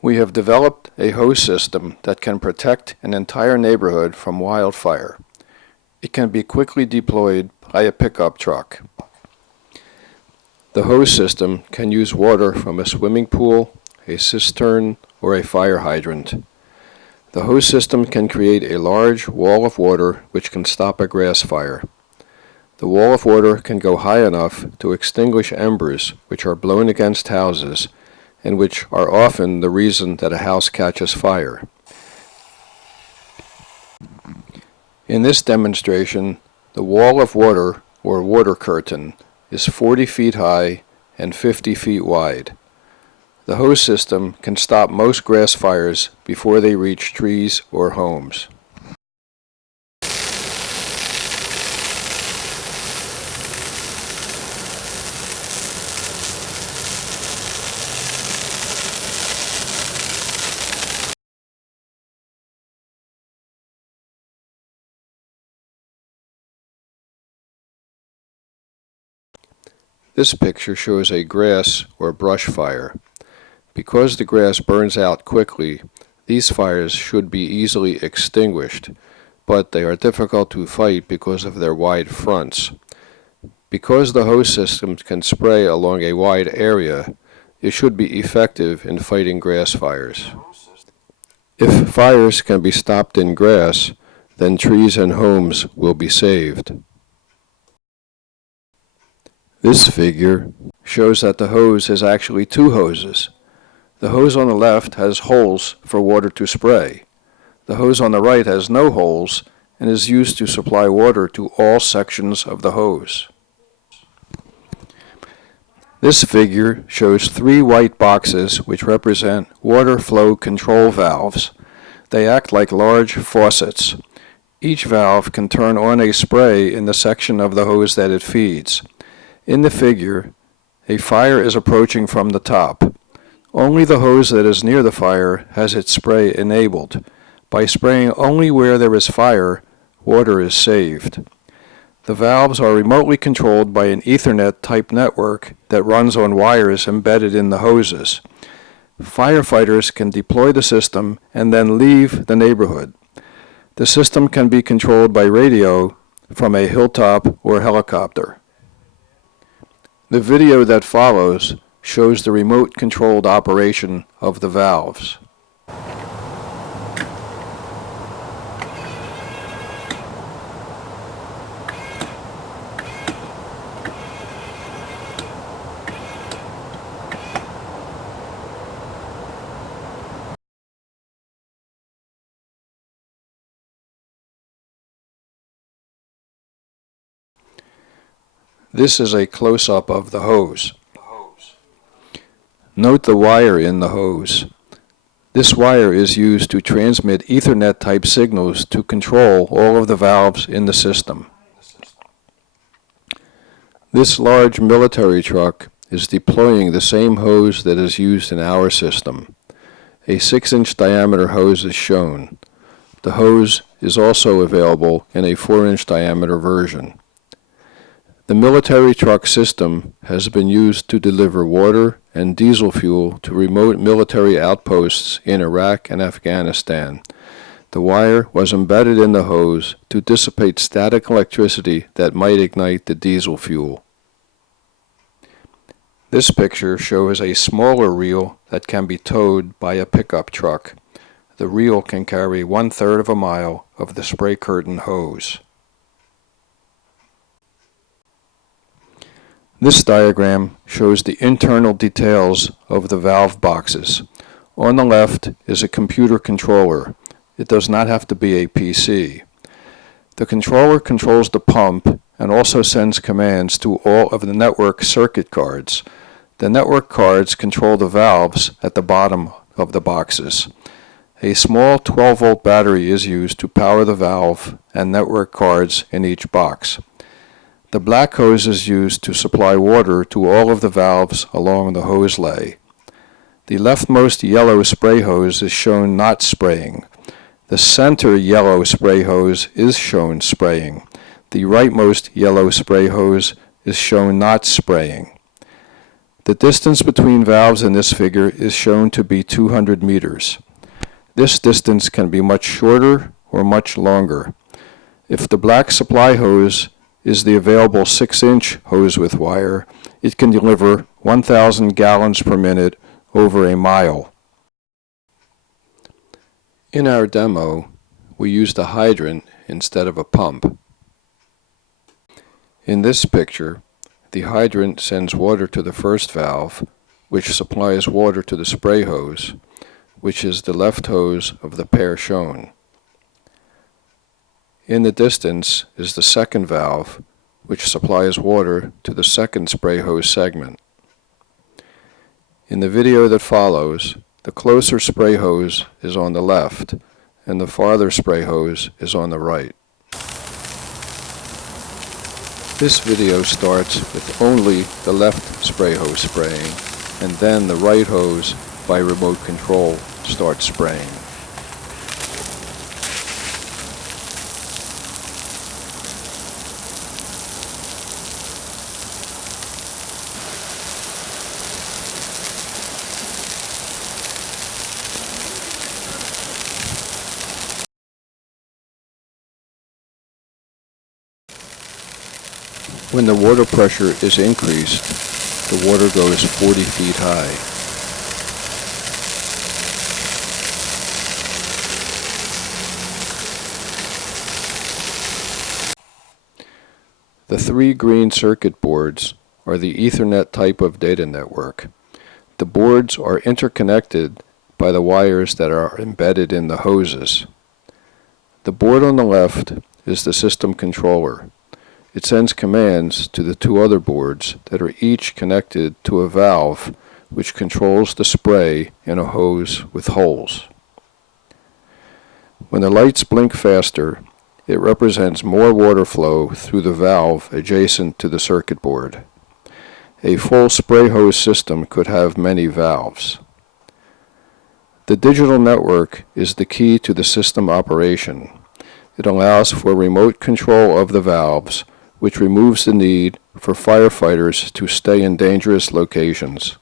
We have developed a hose system that can protect an entire neighborhood from wildfire. It can be quickly deployed by a pickup truck. The hose system can use water from a swimming pool, a cistern, or a fire hydrant. The hose system can create a large wall of water which can stop a grass fire. The wall of water can go high enough to extinguish embers which are blown against houses and which are often the reason that a house catches fire. In this demonstration, the wall of water, or water curtain, is 40 feet high and 50 feet wide. The hose system can stop most grass fires before they reach trees or homes. This picture shows a grass or brush fire. Because the grass burns out quickly, these fires should be easily extinguished, but they are difficult to fight because of their wide fronts. Because the hose system can spray along a wide area, it should be effective in fighting grass fires. If fires can be stopped in grass, then trees and homes will be saved. This figure shows that the hose is actually two hoses. The hose on the left has holes for water to spray. The hose on the right has no holes and is used to supply water to all sections of the hose. This figure shows three white boxes which represent water flow control valves. They act like large faucets. Each valve can turn on a spray in the section of the hose that it feeds. In the figure, a fire is approaching from the top. Only the hose that is near the fire has its spray enabled. By spraying only where there is fire, water is saved. The valves are remotely controlled by an Ethernet-type network that runs on wires embedded in the hoses. Firefighters can deploy the system and then leave the neighborhood. The system can be controlled by radio from a hilltop or helicopter. The video that follows shows the remote-controlled operation of the valves. This is a close-up of the hose. Note the wire in the hose. This wire is used to transmit Ethernet-type signals to control all of the valves in the system. This large military truck is deploying the same hose that is used in our system. A 6-inch diameter hose is shown. The hose is also available in a 4-inch diameter version. The military truck system has been used to deliver water and diesel fuel to remote military outposts in Iraq and Afghanistan. The wire was embedded in the hose to dissipate static electricity that might ignite the diesel fuel. This picture shows a smaller reel that can be towed by a pickup truck. The reel can carry 1/3 of a mile of the spray curtain hose. This diagram shows the internal details of the valve boxes. On the left is a computer controller. It does not have to be a PC. The controller controls the pump and also sends commands to all of the network circuit cards. The network cards control the valves at the bottom of the boxes. A small 12-volt battery is used to power the valve and network cards in each box. The black hose is used to supply water to all of the valves along the hose lay. The leftmost yellow spray hose is shown not spraying. The center yellow spray hose is shown spraying. The rightmost yellow spray hose is shown not spraying. The distance between valves in this figure is shown to be 200 meters. This distance can be much shorter or much longer. If the black supply hose is the available 6-inch hose with wire, it can deliver 1,000 gallons per minute over a mile. In our demo, we used a hydrant instead of a pump. In this picture, the hydrant sends water to the first valve, which supplies water to the spray hose, which is the left hose of the pair shown. In the distance is the second valve, which supplies water to the second spray hose segment. In the video that follows, the closer spray hose is on the left, and the farther spray hose is on the right. This video starts with only the left spray hose spraying, and then the right hose by remote control starts spraying. When the water pressure is increased, the water goes 40 feet high. The 3 green circuit boards are the Ethernet type of data network. The boards are interconnected by the wires that are embedded in the hoses. The board on the left is the system controller. It sends commands to the 2 other boards that are each connected to a valve which controls the spray in a hose with holes. When the lights blink faster, it represents more water flow through the valve adjacent to the circuit board. A full spray hose system could have many valves. The digital network is the key to the system operation. It allows for remote control of the valves, which removes the need for firefighters to stay in dangerous locations.